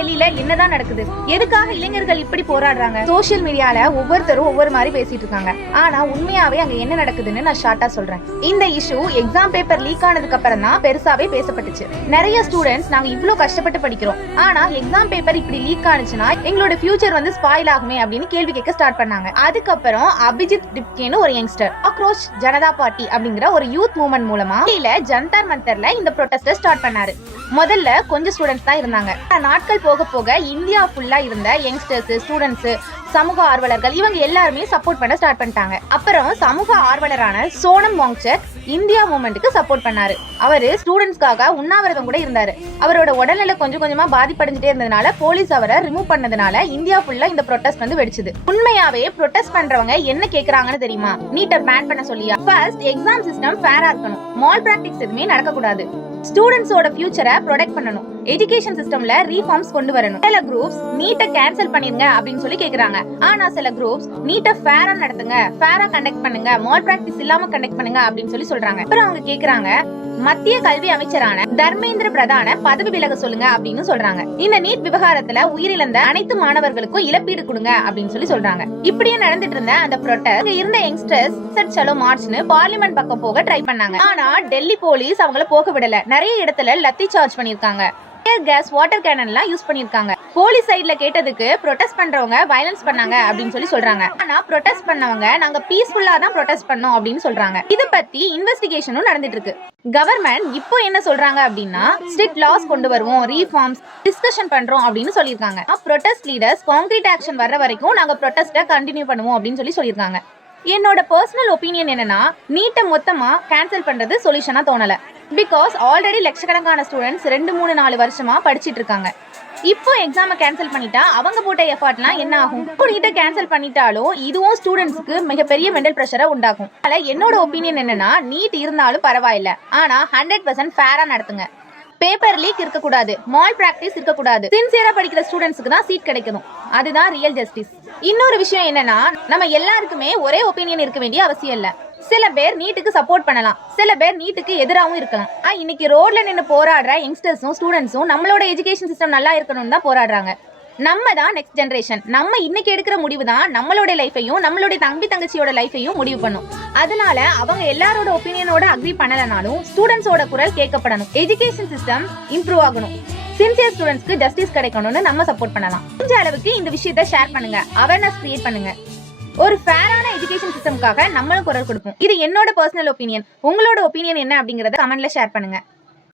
டெல்லியில என்னதான் நடக்குது? எதுக்காக இளைஞர்கள் இப்படி போராடுறாங்க? சோசியல் மீடியால ஒவ்வொருத்தரும் ஒவ்வொரு மாதிரி பேசிட்டு இருக்காங்க. ஆனா உண்மையாவே அங்க என்ன நடக்குதுன்னு நான் ஷார்ட்டா சொல்றேன். இந்த இஷ்யூ எக்ஸாம் பேப்பர் லீக் ஆனதுக்கு அப்புறம் தான் பெருசாவே பேசப்பட்டுச்சு. நிறைய ஸ்டூடெண்ட்ஸ் நாங்க இவ்ளோ கஷ்டப்பட்டு படிக்கிறோம், ஆனா எக்ஸாம் பேப்பர் இப்படி லீக் ஆனிச்சுன்னா எங்களோட ஃபியூச்சர் ஸ்பாயில் ஆகுமே அப்படின்னு கேள்வி கேட்க ஸ்டார்ட் பண்ணாங்க. அதுக்கப்புறம் அபிஜித் டிப்கேன்னு ஒரு யங்ஸ்டர் ஆக்ரோஷ் ஜனதா பார்ட்டி அப்படிங்கிற ஒரு யூத் மூவ்மெண்ட் மூலமா ஜந்தர் மந்தர்ல இந்த ப்ரொடெஸ்ட் ஸ்டார்ட் பண்ணாரு. முதல்ல கொஞ்சம் ஸ்டூடெண்ட்ஸ் தான் இருந்தாங்க. நாட்கள் போக போக இந்தியா ஃபுல்லா இருந்த யங்ஸ்டர்ஸ், ஸ்டூடெண்ட்ஸ், சமூக ஆர்வலர்கள் இவங்க எல்லாருமே சப்போர்ட் பண்ண ஸ்டார்ட் பண்ணிட்டாங்க. அப்புறம் சமூக ஆர்வலரான சோனம் வாங்சக் இந்தியா மூவ்மெண்ட்டுக்கு சப்போர்ட் பண்ணாரு. அவரு ஸ்டூடெண்ட்ஸ்க்காக உண்ணாவிரதம் கூட இருந்தாரு. அவரோட உடல்நிலை கொஞ்சம் கொஞ்சமா பாதிப்படைஞ்சிட்டே இருந்ததுனால போலீஸ் அவரை ரிமூவ் பண்ணதுனால இந்தியா ஃபுல்லா இந்த ப்ரொடெஸ்ட் வெடிச்சது. உண்மையாவே ப்ரொடெஸ்ட் பண்றவங்க என்ன கேக்குறாங்கன்னு தெரியுமா? நீட்டை பேன் பண்ண சொல்லியா? ஃபர்ஸ்ட் எக்ஸாம் சிஸ்டம் ஃபேரா இருக்கணும். மால் பிராக்டிஸ் எதுவுமே நடக்க கூடாது. ஸ்டூடெண்ட்ஸோட ஃபியூச்சரை ப்ரொடெக்ட் பண்ணணும். எஜுகேஷன் சிஸ்டம்ல ரீஃபார்ம்ஸ் கொண்டு வரணும். சில குரூப்ஸ் நீட்டை கேன்சல் பண்ணிருங்க அப்படின்னு சொல்லி கேக்குறாங்க. ஆனா சில குரூப்ஸ் நீட்டை ஃபேரா நடத்துங்க, ஃபேரா கண்டக்ட் பண்ணுங்க, மால் பிராக்டிஸ் இல்லாம கண்டக்ட் பண்ணுங்க அப்படின்னு சொல்லி சொல்றாங்க. அப்புறம் அவங்க கேக்குறாங்க, மத்திய கல்வி அமைச்சரான தர்மேந்திர பிரதான பதவி விலக சொல்லுங்க அப்படின்னு சொல்றாங்க. இந்த நீட் விவகாரத்துல உயிரிழந்த அனைத்து மாணவர்களுக்கும் இழப்பீடு கொடுங்க அப்படின்னு சொல்லி சொல்றாங்க. இப்படியே நடந்துட்டு இருந்த அந்த ப்ரொடெஸ்ட் இருந்த யங்ஸ்டர்ஸ் சலோ மார்ச்னு பார்லிமெண்ட் பக்கம் போக ட்ரை பண்ணாங்க. ஆனா டெல்லி போலீஸ் அவங்கள போக விடல. நிறைய இடத்துல லத்தி சார்ஜ் பண்ணிருக்காங்க. கேஸ், வாட்டர் கேனன்லாம் யூஸ் பண்ணிருக்காங்க. போலீஸ் சைடுல கேட்டதுக்கு ப்ரொடெஸ்ட் பண்றவங்க வயலன்ஸ் பண்ணாங்க அப்படின்னு சொல்லி சொல்றாங்க. ஆனா ப்ரொடெஸ்ட் பண்ணவங்க நாங்க பீஸ்ஃபுல்லா தான் ப்ரொடெஸ்ட் பண்ணோம் அப்படின்னு சொல்றாங்க. இத பத்தி இன்வெஸ்டிகேஷனும் நடந்துட்டு இருக்கு. கவர்மெண்ட் இப்போ என்ன சொல்றாங்க அப்படின்னா ஸ்ட்ரிக்ட் லாஸ் கொண்டு வருவோம், ரீஃபார்ம்ஸ் டிஸ்கஷன் பண்றோம் அப்படின்னு சொல்லிருக்காங்க. ப்ரொடெஸ்ட் லீடர்ஸ் கான்கிரீட் ஆக்ஷன் வர்ற வரைக்கும் நாங்க ப்ரொடெஸ்ட கண்டினியூ பண்ணுவோம் அப்படின்னு சொல்லி சொல்லிருக்காங்க. என்னோட பர்சனல் ஒப்பீனியன் என்னன்னா நீட்டை மொத்தமா கேன்சல் பண்றது சொல்யூஷனா தோணல. பிகாஸ் ஆல்ரெடி லட்சக்கணக்கான ஸ்டூடெண்ட்ஸ் 2-3-4 வருஷமா படிச்சிட்டு இருக்காங்க. இப்போ எக்ஸாமை கேன்சல் பண்ணிட்டா அவங்க போட்ட எஃபர்ட்லாம் என்ன ஆகும்? நீட்டை கேன்சல் பண்ணிட்டாலும் இதுவும் ஸ்டூடெண்ட்ஸ்க்கு மிகப்பெரிய மென்டல் பிரஷரை உண்டாக்கும். அதனால என்னோட ஒப்பீனியன் என்னன்னா நீட் இருந்தாலும் பரவாயில்ல, ஆனா 100% ஃபேரா நடத்துங்க. பேப்பர் லீக் இருக்க கூடாது, மால் பிராக்டிஸ் இருக்க கூடாது. சின்சியரா படிக்கிற ஸ்டூடெண்ட்ஸ்க்கு தான் சீட் கிடைக்கணும். அதுதான் ரியல் ஜஸ்டிஸ். இன்னொரு விஷயம் என்னன்னா நம்ம எல்லாருக்குமே ஒரே ஒப்பீனியன் இருக்க வேண்டிய அவசியம் இல்ல. சில பேர் நீட்டுக்கு சப்போர்ட் பண்ணலாம், சில பேர் நீட்டுக்கு எதிராகவும் இருக்கலாம். இன்னைக்கு ரோட்ல நின்று போராடுற யங்ஸ்டர்ஸும் ஸ்டூடெண்ட்ஸும் நம்மளோட எஜுகேஷன் சிஸ்டம் நல்லா இருக்கணும்னு தான் போராடுறாங்க. நம்ம தான் நெக்ஸ்ட் ஜெனரேஷன். நம்ம இன்னைக்கு எடுக்கிற முடிவு தான் நம்மளோட லைஃபையும் நம்மளுடைய தம்பி தங்கச்சியோட லைஃபையும் முடிவு பண்ணும். அதனால அவங்க எல்லாரோட ஒப்பீனியனோட அக்ரி பண்ணலனாலும் ஸ்டூடெண்ட்ஸோட குரல் கேட்கப்படணும். எஜுகேஷன் சிஸ்டம் இம்ப்ரூவ் ஆகணும். சின்சியர் ஸ்டூடெண்ட்ஸ்க்கு ஜஸ்டிஸ் கிடைக்கணும்னு நம்ம சப்போர்ட் பண்ணலாம். முடிஞ்ச அளவுக்கு இந்த விஷயத்தை ஷேர் பண்ணுங்க, அவேர்னஸ் கிரியேட் பண்ணுங்க. ஒரு ஃபேரான எஜுகேஷன் சிஸ்டம்காக நம்மளும் குரல் கொடுப்போம். இது என்னோட பர்சனல் ஒப்பீனியன். உங்களோட ஒப்பீனியன் என்ன அப்படிங்கறத கமெண்ட்ல ஷேர் பண்ணுங்க.